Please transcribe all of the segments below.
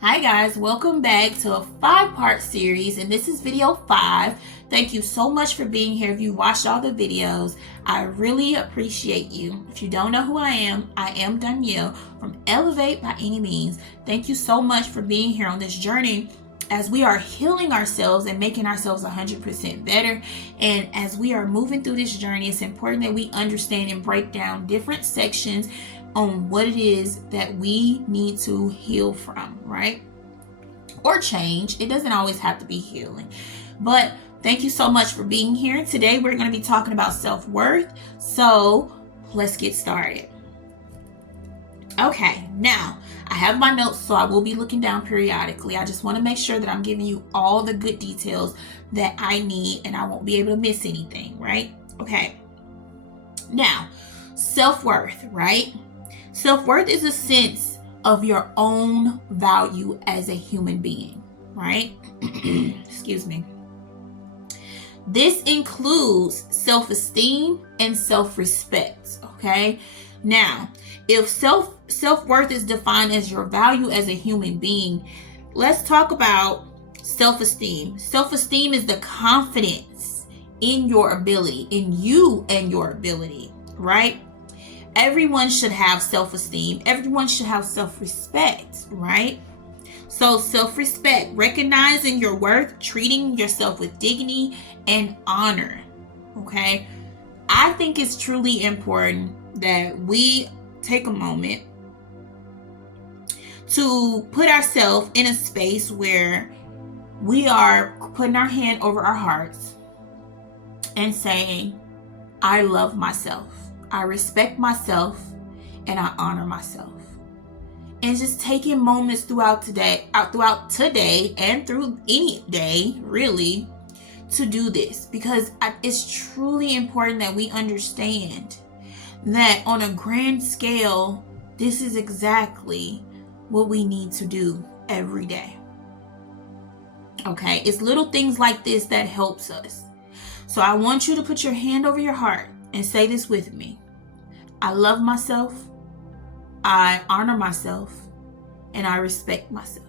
Hi guys, welcome back to a 5-part series, and this is video 5. Thank you so much for being here. If you watched all the videos, I really appreciate you. If you don't know who I am Danielle from Elevate by Any Means. Thank you so much for being here on this journey as we are healing ourselves and making ourselves 100% better. And as we are moving through this journey, it's important that we understand and break down different sections on what it is that we need to heal from, right? Or change. It doesn't always have to be healing. But thank you so much for being here. Today we're going to be talking about self-worth. So let's get started. Okay, now I have my notes, so I will be looking down periodically. I just want to make sure that I'm giving you all the good details that I need and I won't be able to miss anything, right? Okay. Now, self-worth, right? Self-worth is a sense of your own value as a human being, right? Excuse me. This includes self-esteem and self-respect, okay? Now, if self-worth is defined as your value as a human being, let's talk about self-esteem. Self-esteem is the confidence in your ability, in you and your ability, right? Everyone should have self-esteem. Everyone should have self-respect, right? So self-respect, recognizing your worth, treating yourself with dignity and honor, okay? I think it's truly important that we take a moment to put ourselves in a space where we are putting our hand over our hearts and saying, I love myself. I respect myself and I honor myself. And just taking moments throughout today and through any day, really, to do this, because it's truly important that we understand that on a grand scale, this is exactly what we need to do every day. Okay, it's little things like this that helps us. So I want you to put your hand over your heart and say this with me. I love myself, I honor myself, and I respect myself.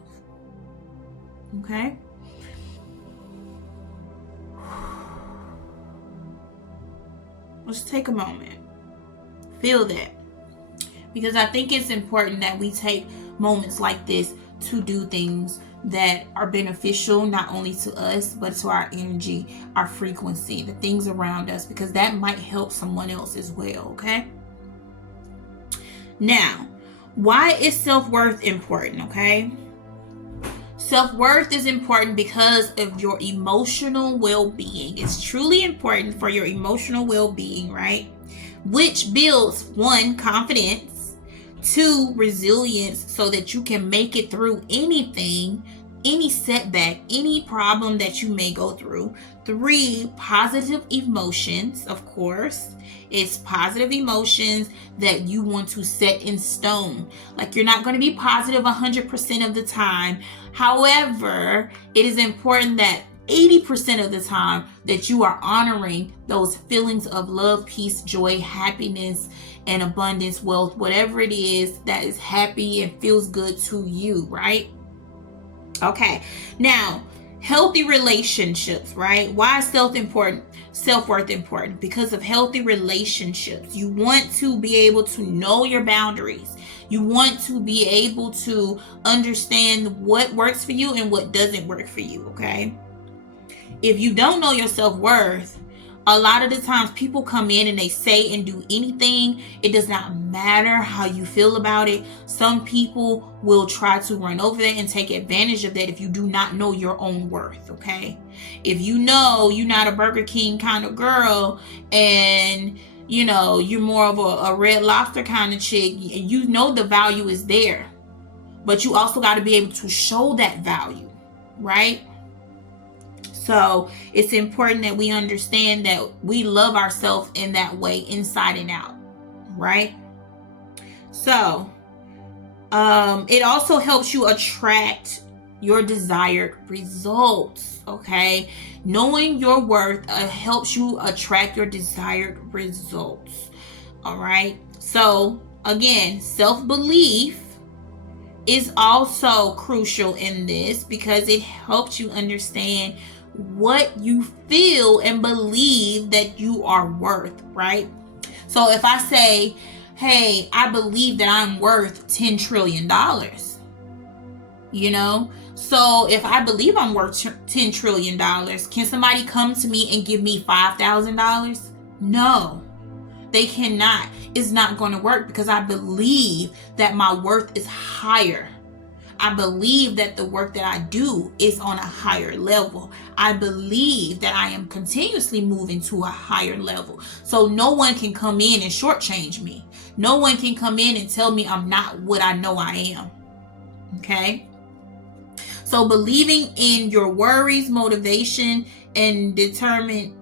Okay? Let's take a moment. Feel that. Because I think it's important that we take moments like this to do things that are beneficial not only to us but to our energy, our frequency, the things around us, because that might help someone else as well, okay? Now, why is self-worth important, okay? Self-worth is important because of your emotional well-being. It's truly important for your emotional well-being, right? Which builds 1, confidence, 2, resilience, so that you can make it through anything, any setback, any problem that you may go through. 3, positive emotions, of course. It's positive emotions that you want to set in stone. Like, you're not going to be positive 100% of the time. However, it is important that 80% of the time that you are honoring those feelings of love, peace, joy, happiness, and abundance, wealth, whatever it is that is happy and feels good to you, right? Okay, now, healthy relationships, right? Why is self-worth important? Because of healthy relationships. You want to be able to know your boundaries. You want to be able to understand what works for you and what doesn't work for you, okay? If you don't know your self-worth, a lot of the times people come in and they say and do anything. It does not matter how you feel about it. Some people will try to run over that and take advantage of that if you do not know your own worth, okay? If you know you're not a Burger King kind of girl and you know you're more of a Red Lobster kind of chick, and you know the value is there, but you also got to be able to show that value, right? So it's important that we understand that we love ourselves in that way, inside and out, right? So it also helps you attract your desired results, okay? Knowing your worth helps you attract your desired results, all right? So again, self-belief is also crucial in this because it helps you understand what you feel and believe that you are worth, right? So if I say, hey, I believe that I'm worth $10 trillion, you know? So if I believe I'm worth $10 trillion, can somebody come to me and give me $5,000? No, they cannot. It's not going to work because I believe that my worth is higher. I believe that the work that I do is on a higher level. I believe that I am continuously moving to a higher level. So no one can come in and shortchange me. No one can come in and tell me I'm not what I know I am. Okay? So believing in your worries, motivation, and believing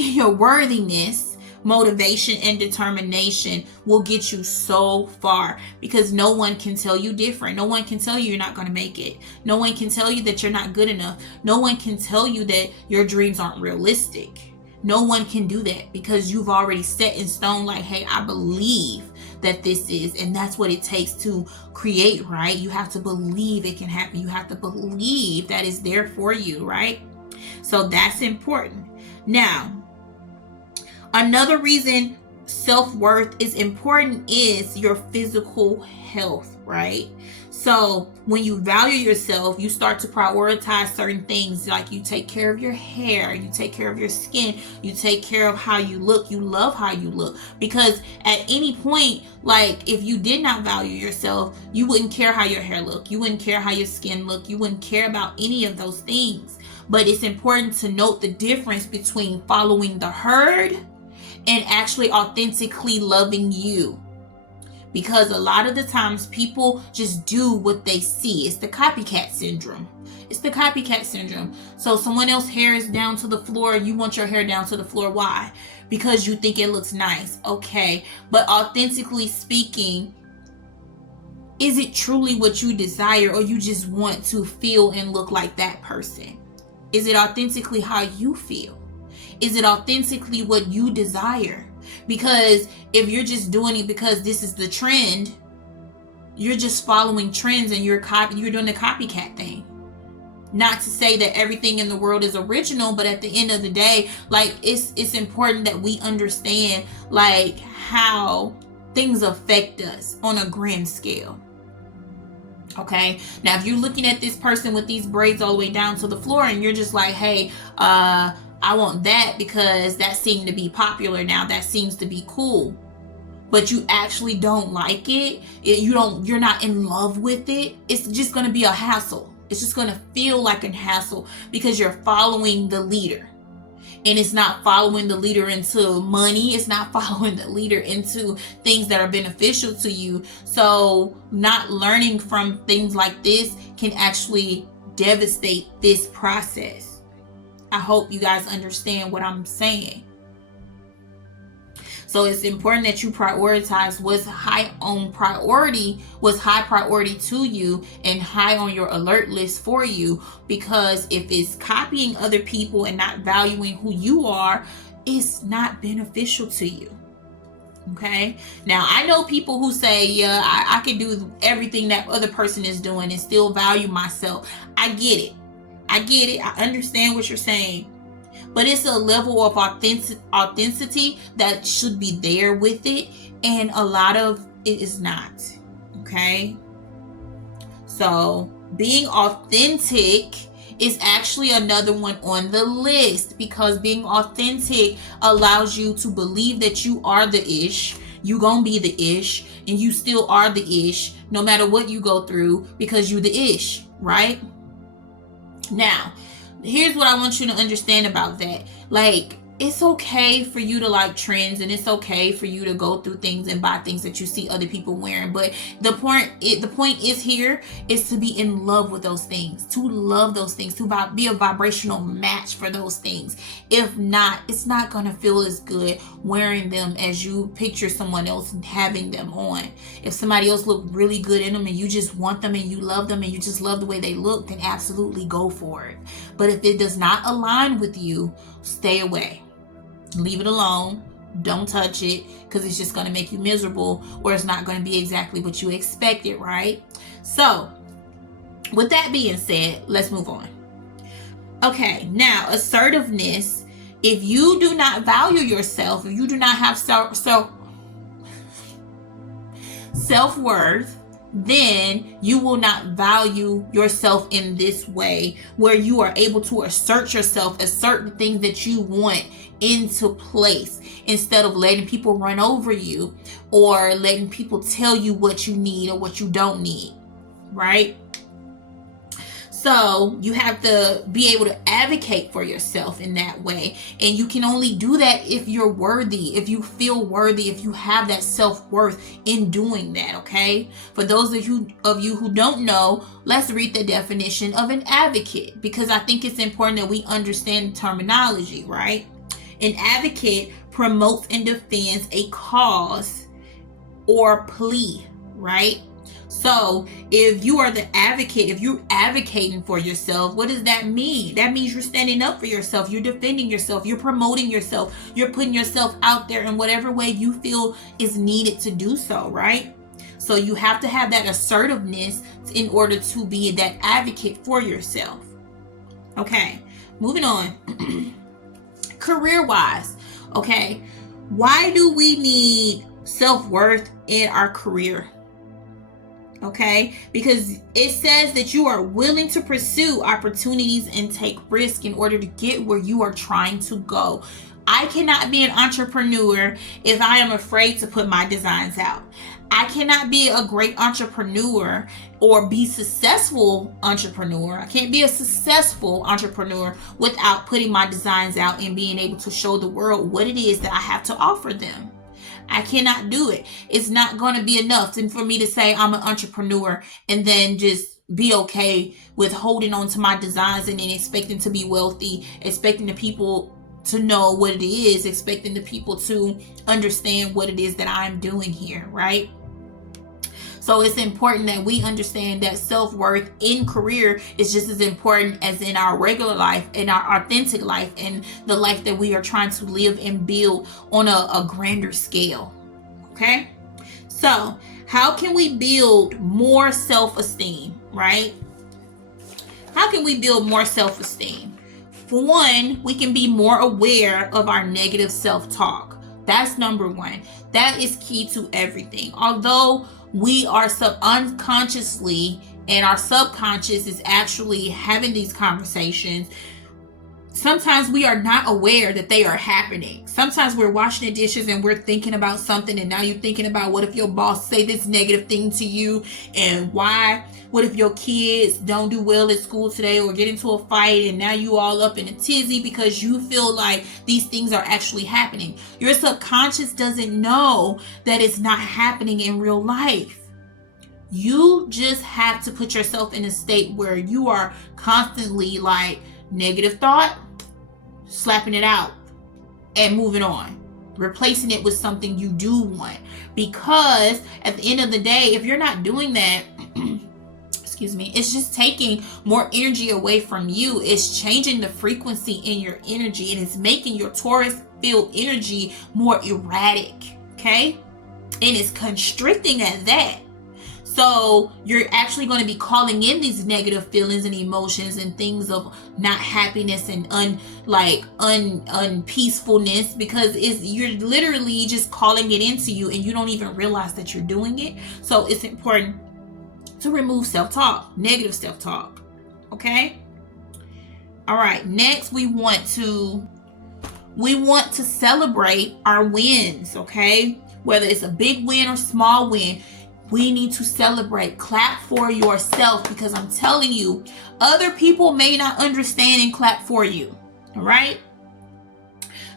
in your worthiness, motivation, and determination will get you so far because no one can tell you different. No one can tell you you're not going to make it. No one can tell you that you're not good enough. No one can tell you that your dreams aren't realistic. No one can do that because you've already set in stone like, hey, I believe that this is, and that's what it takes to create, right? You have to believe it can happen. You have to believe that it's there for you, right? So that's important. Now, another reason self-worth is important is your physical health, right? So when you value yourself, you start to prioritize certain things, like you take care of your hair, you take care of your skin, you take care of how you look, you love how you look. Because at any point, like if you did not value yourself, you wouldn't care how your hair looked, you wouldn't care how your skin looked, you wouldn't care about any of those things. But it's important to note the difference between following the herd and actually authentically loving you. Because a lot of the times people just do what they see. It's the copycat syndrome. It's the copycat syndrome. So someone else's hair is down to the floor. You want your hair down to the floor. Why? Because you think it looks nice. Okay. But authentically speaking, is it truly what you desire, or you just want to feel and look like that person? Is it authentically how you feel? Is it authentically what you desire? Because if you're just doing it because this is the trend, you're just following trends and you're doing the copycat thing. Not to say that everything in the world is original, but at the end of the day, like it's important that we understand like how things affect us on a grand scale. Okay, now if you're looking at this person with these braids all the way down to the floor and you're just like, hey, I want that because that seemed to be popular now, that seems to be cool, but you actually don't like it, you're not in love with it, it's just going to be a hassle. It's just going to feel like a hassle because you're following the leader. And it's not following the leader into money. It's not following the leader into things that are beneficial to you. So not learning from things like this can actually devastate this process. I hope you guys understand what I'm saying. So it's important that you prioritize what's high priority to you and high on your alert list for you. Because if it's copying other people and not valuing who you are, it's not beneficial to you. Okay. Now I know people who say, yeah, I can do everything that other person is doing and still value myself. I get it. I understand what you're saying. But it's a level of authenticity that should be there with it. And a lot of it is not. Okay. So being authentic is actually another one on the list, because being authentic allows you to believe that you are the ish. You gonna be the ish, and you still are the ish no matter what you go through, because you the ish, right? Now, here's what I want you to understand about that. Like, it's okay for you to like trends, and it's okay for you to go through things and buy things that you see other people wearing. But the point is here is to be in love with those things, to love those things, to be a vibrational match for those things. If not, it's not going to feel as good wearing them as you picture someone else having them on. If somebody else look really good in them and you just want them and you love them and you just love the way they look, then absolutely go for it. But if it does not align with you, stay away. Leave it alone. don't touch it, because it's just going to make you miserable, or it's not going to be exactly what you expected, right? So with that being said, let's move on. Okay, now assertiveness. If you do not value yourself, if you do not have self-worth, then you will not value yourself in this way, where you are able to assert yourself, assert the things that you want into place, instead of letting people run over you or letting people tell you what you need or what you don't need, right? So you have to be able to advocate for yourself in that way. And you can only do that if you're worthy, if you feel worthy, if you have that self-worth in doing that, okay? For those of you who don't know, let's read the definition of an advocate, because I think it's important that we understand the terminology, right? An advocate promotes and defends a cause or plea, right? So if you are the advocate, if you're advocating for yourself, what does that mean? That means you're standing up for yourself, you're defending yourself, you're promoting yourself, you're putting yourself out there in whatever way you feel is needed to do so, right? So you have to have that assertiveness in order to be that advocate for yourself. Okay, moving on. Career-wise, okay, why do we need self-worth in our career? Okay, because it says that you are willing to pursue opportunities and take risk in order to get where you are trying to go. I cannot be an entrepreneur if I am afraid to put my designs out. I cannot be a great entrepreneur or be successful entrepreneur. I can't be a successful entrepreneur without putting my designs out and being able to show the world what it is that I have to offer them. I cannot do it. It's not going to be enough for me to say I'm an entrepreneur and then just be okay with holding on to my designs and then expecting to be wealthy, expecting the people to know what it is, expecting the people to understand what it is that I'm doing here, right? So it's important that we understand that self-worth in career is just as important as in our regular life, in our authentic life, and the life that we are trying to live and build on a grander scale. Okay? So how can we build more self-esteem, right? How can we build more self-esteem? For one, we can be more aware of our negative self-talk. That's number one. That is key to everything. Although we are unconsciously, and our subconscious is actually having these conversations, sometimes we are not aware that they are happening. Sometimes we're washing the dishes and we're thinking about something, and now you're thinking about what if your boss say this negative thing to you, and why? What if your kids don't do well at school today or get into a fight, and now you all up in a tizzy because you feel like these things are actually happening. Your subconscious doesn't know that it's not happening in real life. You just have to put yourself in a state where you are constantly like negative thought, slapping it out and moving on, replacing it with something you do want. Because at the end of the day, if you're not doing that, excuse me, it's just taking more energy away from you. It's changing the frequency in your energy, and it's making your Taurus field energy more erratic, okay? And it's constricting at that. So you're actually going to be calling in these negative feelings and emotions and things of not happiness and unpeacefulness, because you're literally just calling it into you and you don't even realize that you're doing it. So it's important to remove self-talk, negative self-talk. Okay? All right, next we want to celebrate our wins, okay? Whether it's a big win or small win, we need to celebrate. Clap for yourself, because I'm telling you, other people may not understand and clap for you. All right?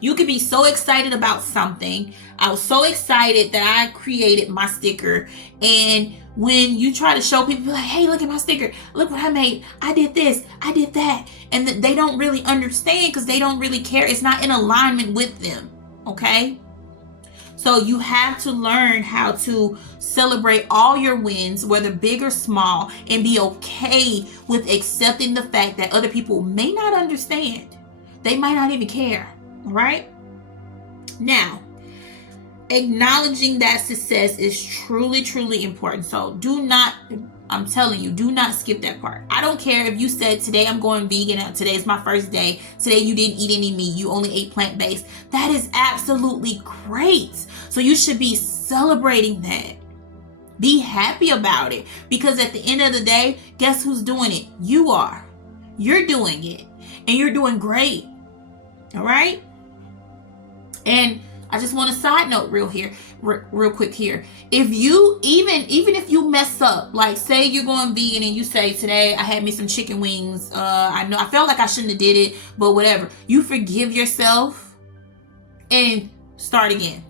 You could be so excited about something. I was so excited that I created my sticker, and when you try to show people like, hey, look at my sticker, look what I made, I did this, I did that, and they don't really understand because they don't really care. It's not in alignment with them. Okay? So you have to learn how to celebrate all your wins, whether big or small, and be okay with accepting the fact that other people may not understand. They might not even care. All right? Now, acknowledging that success is truly, truly important. So do not, I'm telling you, do not skip that part. I don't care if you said, today I'm going vegan, today's my first day, today you didn't eat any meat, you only ate plant-based. That is absolutely great. So you should be celebrating that. Be happy about it, because at the end of the day, guess who's doing it? You are. You're doing it, and you're doing great. All right? And I just want a side note real quick here. If you even if you mess up, like say you're going vegan and you say, today I had me some chicken wings. I know I felt like I shouldn't have did it, but whatever. You forgive yourself and start again.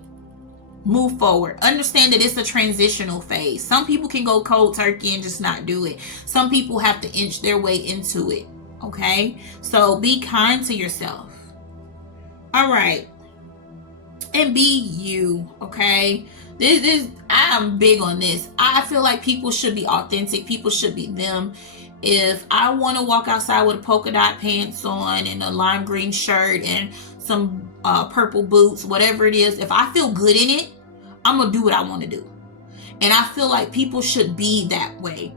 Move forward. Understand that it's a transitional phase. Some people can go cold turkey and just not do it. Some people have to inch their way into it. Okay? So be kind to yourself. All right. And be you, okay? I'm big on this. I feel like people should be authentic. People should be them. If I want to walk outside with a polka dot pants on and a lime green shirt and some purple boots, whatever it is, if I feel good in it, I'm going to do what I want to do. And I feel like people should be that way.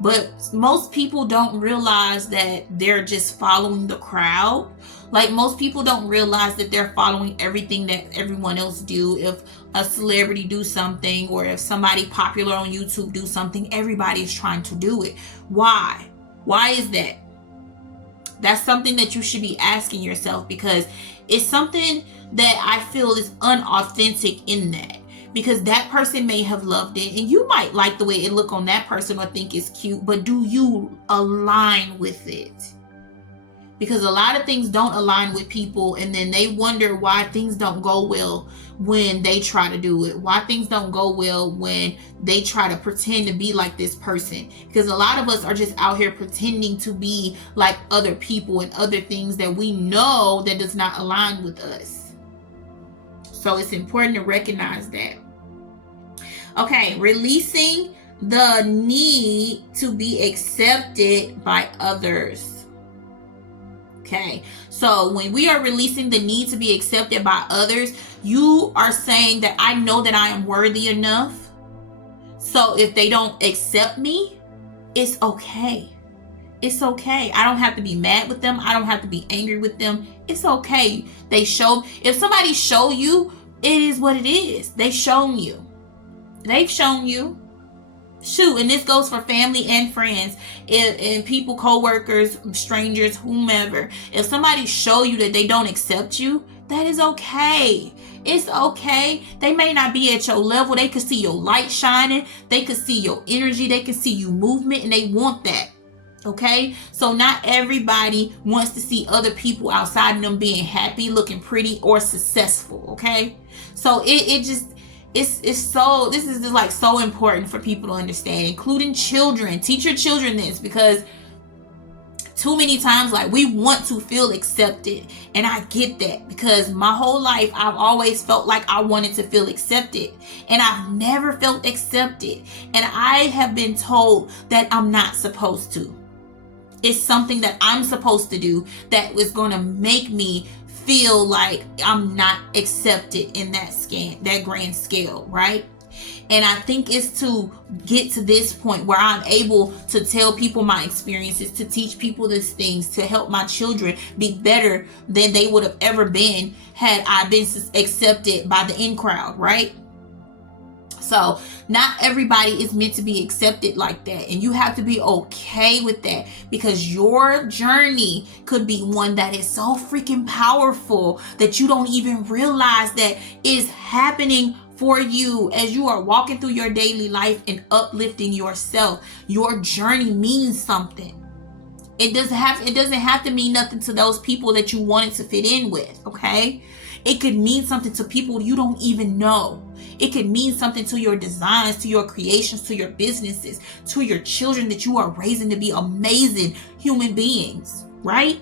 But most people don't realize that they're just following the crowd. Like, most people don't realize that they're following everything that everyone else do. If a celebrity do something, or if somebody popular on YouTube do something, everybody is trying to do it. Why? Why is that? That's something that you should be asking yourself, because it's something that I feel is unauthentic in that. Because that person may have loved it, and you might like the way it look on that person or think it's cute, but do you align with it? Because a lot of things don't align with people, and then they wonder why things don't go well when they try to do it. Why things don't go well when they try to pretend to be like this person. Because a lot of us are just out here pretending to be like other people and other things that we know that does not align with us. So it's important to recognize that. Okay, releasing the need to be accepted by others. Okay, so when we are releasing the need to be accepted by others, you are saying that I know that I am worthy enough. So if they don't accept me, it's okay. It's okay. I don't have to be mad with them. I don't have to be angry with them. It's okay. If somebody show you, it is what it is. They've shown you. They've shown you. Shoot, and this goes for family and friends, and people, co-workers, strangers, whomever. If somebody show you that they don't accept you, that is okay. It's okay. They may not be at your level. They could see your light shining. They could see your energy. They could see you movement, and they want that. Okay, so not everybody wants to see other people outside of them being happy, looking pretty, or successful. Okay, so this is just like so important for people to understand, including children. Teach your children this, because too many times, like, we want to feel accepted, and I get that, because my whole life I've always felt like I wanted to feel accepted, and I've never felt accepted, and I have been told that I'm not supposed to. It's something that I'm supposed to do that is going to make me feel like I'm not accepted in that grand scale, right? And I think it's to get to this point where I'm able to tell people my experiences, to teach people these things, to help my children be better than they would have ever been had I been accepted by the in crowd, right? So not everybody is meant to be accepted like that. And you have to be okay with that, because your journey could be one that is so freaking powerful that you don't even realize that is happening for you as you are walking through your daily life and uplifting yourself. Your journey means something. It doesn't have to mean nothing to those people that you wanted to fit in with, okay? It could mean something to people you don't even know. It could mean something to your designs, to your creations, to your businesses, to your children that you are raising to be amazing human beings, right?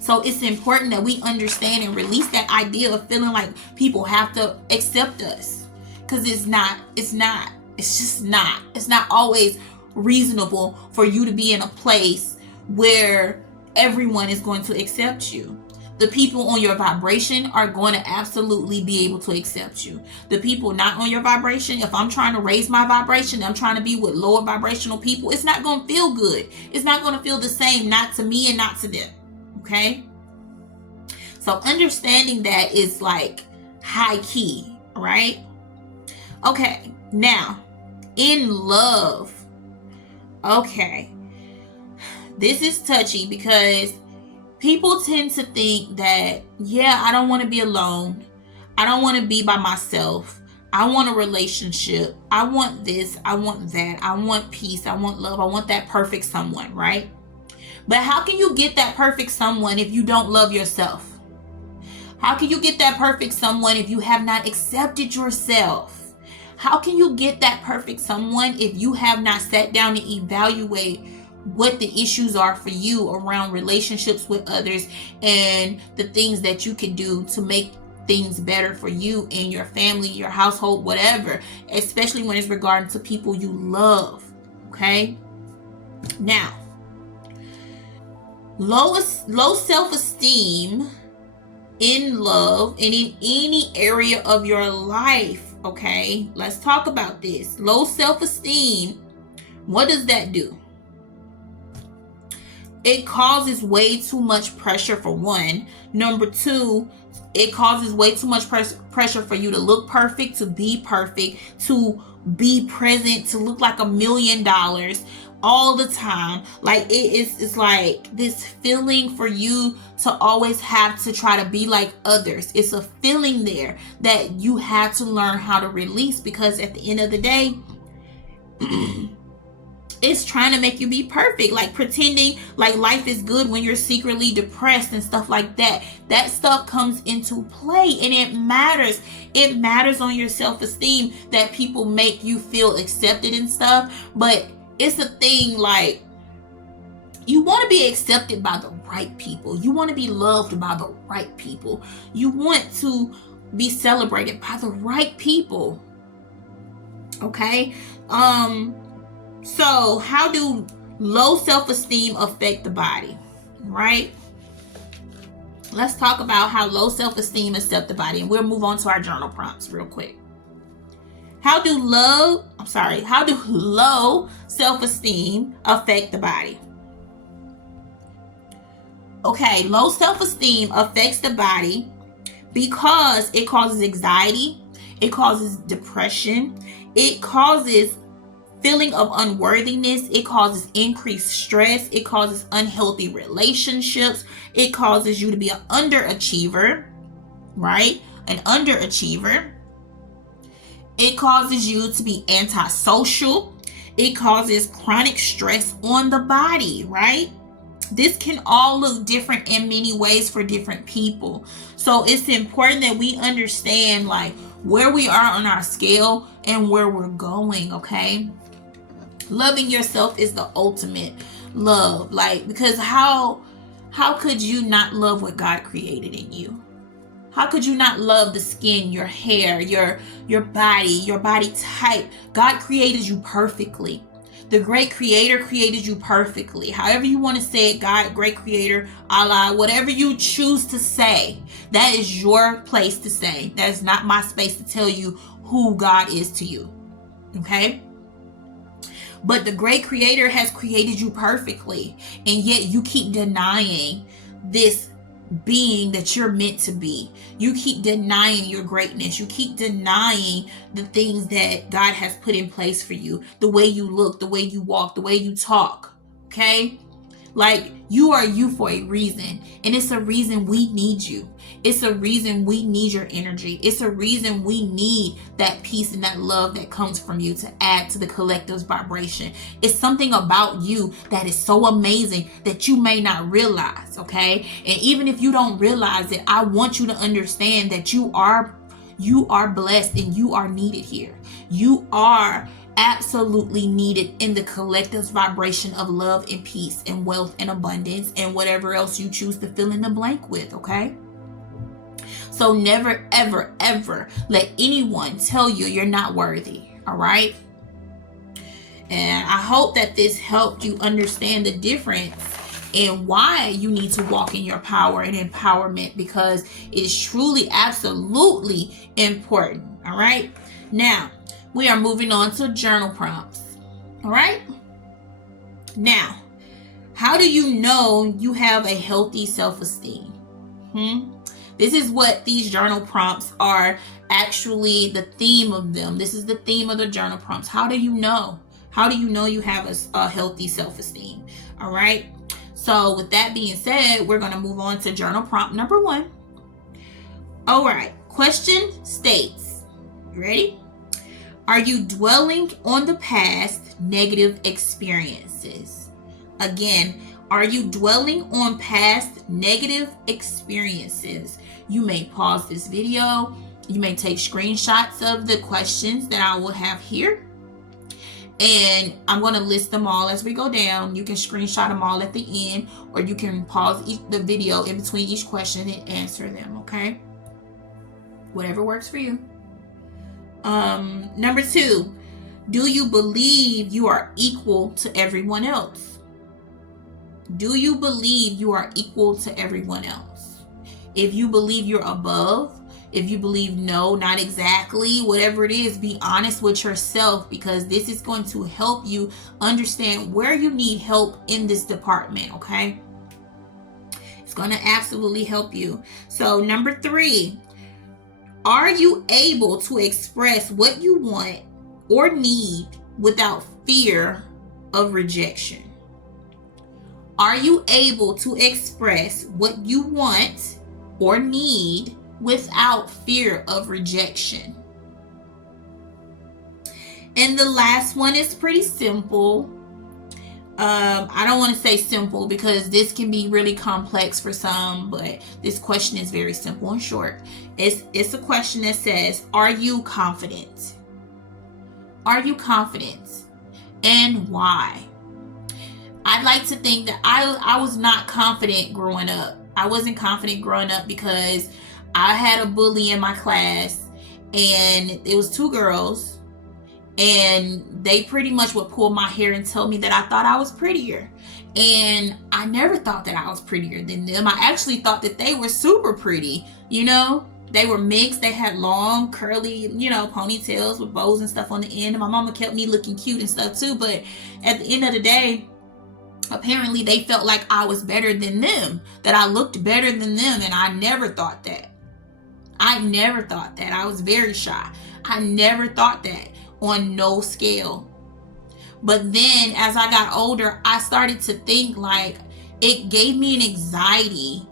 So it's important that we understand and release that idea of feeling like people have to accept us. Because it's just not. It's not always reasonable for you to be in a place where everyone is going to accept you. The people on your vibration are going to absolutely be able to accept you. The people not on your vibration, if I'm trying to raise my vibration, I'm trying to be with lower vibrational people, it's not going to feel good. It's not going to feel the same, not to me and not to them. Okay? So understanding that is like high key, right? Okay, now in love. Okay, this is touchy because people tend to think that, yeah, I don't want to be alone. I don't want to be by myself. I want a relationship. I want this. I want that. I want peace. I want love. I want that perfect someone, right? But how can you get that perfect someone if you don't love yourself? How can you get that perfect someone if you have not accepted yourself? How can you get that perfect someone if you have not sat down and evaluate what the issues are for you around relationships with others and the things that you can do to make things better for you and your family, your household, whatever, especially when it's regarding to people you love? Okay? Now, low self-esteem in love and in any area of your life, okay? Let's talk about this. Low self-esteem, what does that do? It causes way too much pressure, for one. Number two, it causes way too much pressure for you to look perfect, to be perfect, to be present, to look like $1 million all the time. Like it's like this feeling for you to always have to try to be like others. It's a feeling there that you have to learn how to release, because at the end of the day, it's trying to make you be perfect, like pretending like life is good when you're secretly depressed and stuff like that. That stuff comes into play, and it matters. It matters on your self-esteem that people make you feel accepted and stuff. But it's a thing, like, you want to be accepted by the right people. You want to be loved by the right people. You want to be celebrated by the right people. Okay? So how do low self-esteem affect the body, right? Let's talk about how low self-esteem affects the body, and we'll move on to our journal prompts real quick. How do low self-esteem affect the body? Okay, low self-esteem affects the body because it causes anxiety, it causes depression, it causes feeling of unworthiness, it causes increased stress, it causes unhealthy relationships, it causes you to be an underachiever, right? An underachiever. It causes you to be antisocial. It causes chronic stress on the body, right? This can all look different in many ways for different people. So it's important that we understand like where we are on our scale and where we're going, okay? Loving yourself is the ultimate love. Like, because how could you not love what God created in you? How could you not love the skin, your hair, your body type? God created you perfectly. The great creator created you perfectly. However you want to say it, God, great creator, Allah, whatever you choose to say, that is your place to say. That is not my space to tell you who God is to you. Okay? But the great creator has created you perfectly, and yet you keep denying this being that you're meant to be. You keep denying your greatness. You keep denying the things that God has put in place for you. The way you look, the way you walk, the way you talk. Okay? Like, you are you for a reason, and it's a reason we need you. It's a reason we need your energy. It's a reason we need that peace and that love that comes from you to add to the collective's vibration. It's something about you that is so amazing that you may not realize, okay? And even if you don't realize it, I want you to understand that you are blessed and you are needed here. You are absolutely needed in the collective's vibration of love and peace and wealth and abundance and whatever else you choose to fill in the blank with, okay? So never, ever, ever let anyone tell you you're not worthy, all right? And I hope that this helped you understand the difference and why you need to walk in your power and empowerment, because it is truly absolutely important. All right, now we are moving on to journal prompts. All right, now how do you know you have a healthy self-esteem? This is what these journal prompts are actually the theme of them. This is the theme of the journal prompts. How do you know? How do you know you have a healthy self-esteem? All right. So with that being said, we're going to move on to journal prompt number 1. All right. Question states, ready? Are you dwelling on the past negative experiences? Again, are you dwelling on past negative experiences? You may pause this video. You may take screenshots of the questions that I will have here. And I'm going to list them all as we go down. You can screenshot them all at the end, or you can pause the video in between each question and answer them, okay? Whatever works for you. Number 2, do you believe you are equal to everyone else? Do you believe you are equal to everyone else? If you believe you're above, if you believe no, not exactly, whatever it is, be honest with yourself, because this is going to help you understand where you need help in this department, okay? It's going to absolutely help you. So number 3, are you able to express what you want or need without fear of rejection? Are you able to express what you want or need without fear of rejection? And the last one is pretty simple. I don't want to say simple because this can be really complex for some, but this question is very simple and short. It's a question that says, are you confident? Are you confident? And why? I'd like to think that I was not confident growing up. I wasn't confident growing up because I had a bully in my class, and it was 2 girls, and they pretty much would pull my hair and tell me that I thought I was prettier. And I never thought that I was prettier than them. I actually thought that they were super pretty, you know? They were mixed. They had long, curly, ponytails with bows and stuff on the end. And my mama kept me looking cute and stuff too. But at the end of the day, apparently they felt like I was better than them, that I looked better than them. And I never thought that. I never thought that. I was very shy. I never thought that on no scale. But then as I got older, I started to think like it gave me an anxiety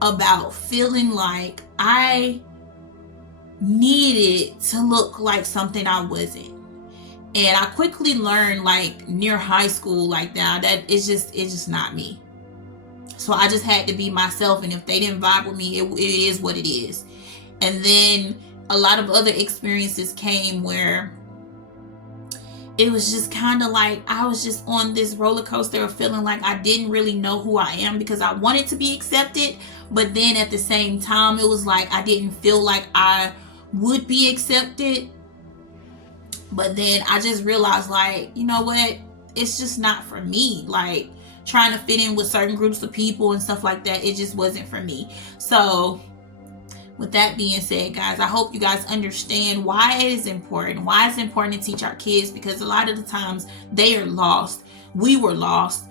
about feeling like I needed to look like something I wasn't. And I quickly learned, like near high school, like that it's just not me. So I just had to be myself, and if they didn't vibe with me, it is what it is. And then a lot of other experiences came where it was just kind of like I was just on this roller coaster of feeling like I didn't really know who I am, because I wanted to be accepted, but then at the same time it was like I didn't feel like I would be accepted. But then I just realized, like, you know what, it's just not for me. Like trying to fit in with certain groups of people and stuff like that, it just wasn't for me. So with that being said, guys, I hope you guys understand why it is important. Why it's important to teach our kids, because a lot of the times they are lost. We were lost.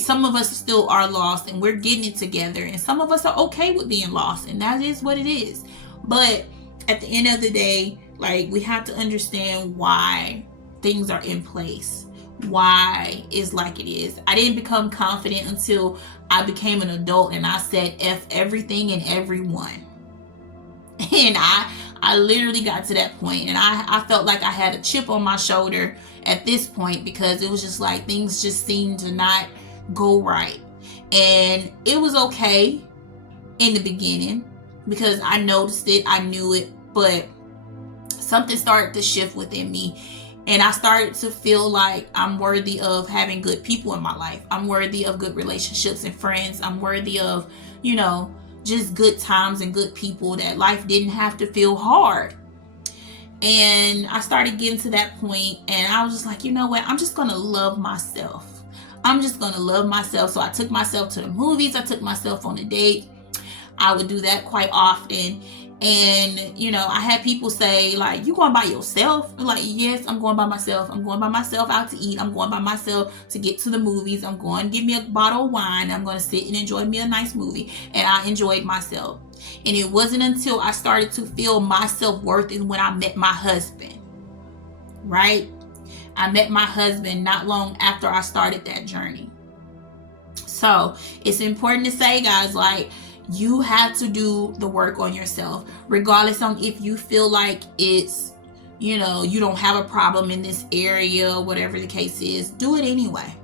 Some of us still are lost, and we're getting it together. And some of us are okay with being lost, and that is what it is. But at the end of the day, like, we have to understand why things are in place. Why it's like it is. I didn't become confident until I became an adult and I said F everything and everyone. And I literally got to that point, and I felt like I had a chip on my shoulder at this point, because it was just like things just seemed to not go right. And it was okay in the beginning because I noticed it, I knew it, but something started to shift within me, and I started to feel like I'm worthy of having good people in my life. I'm worthy of good relationships and friends. I'm worthy of, just good times and good people, that life didn't have to feel hard. And I started getting to that point, and I was just like, you know what? I'm just going to love myself. I'm just going to love myself. So I took myself to the movies. I took myself on a date. I would do that quite often. And, you know, I had people say, like, you going by yourself? I'm like, yes, I'm going by myself. I'm going by myself out to eat. I'm going by myself to get to the movies. I'm going to give me a bottle of wine. I'm going to sit and enjoy me a nice movie. And I enjoyed myself. And it wasn't until I started to feel my self-worth is when I met my husband, right? I met my husband not long after I started that journey. So it's important to say, guys, like, you have to do the work on yourself, regardless on if you feel like it's, you know, you don't have a problem in this area, whatever the case is. Do it anyway.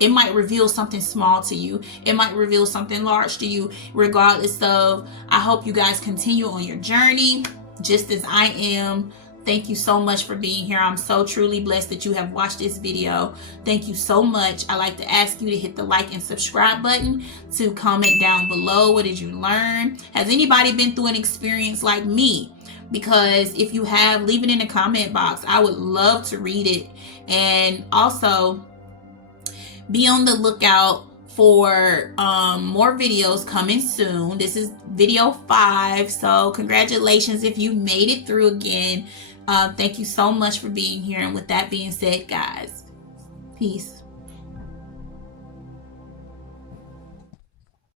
It might reveal something small to you. It might reveal something large to you, regardless of. I hope you guys continue on your journey just as I am. Thank you so much for being here. I'm so truly blessed that you have watched this video. Thank you so much. I like to ask you to hit the like and subscribe button, to comment down below. What did you learn? Has anybody been through an experience like me? Because if you have, leave it in the comment box. I would love to read it. And also, be on the lookout for more videos coming soon. This is video 5. So congratulations if you made it through again. Thank you so much for being here. And with that being said, guys, peace.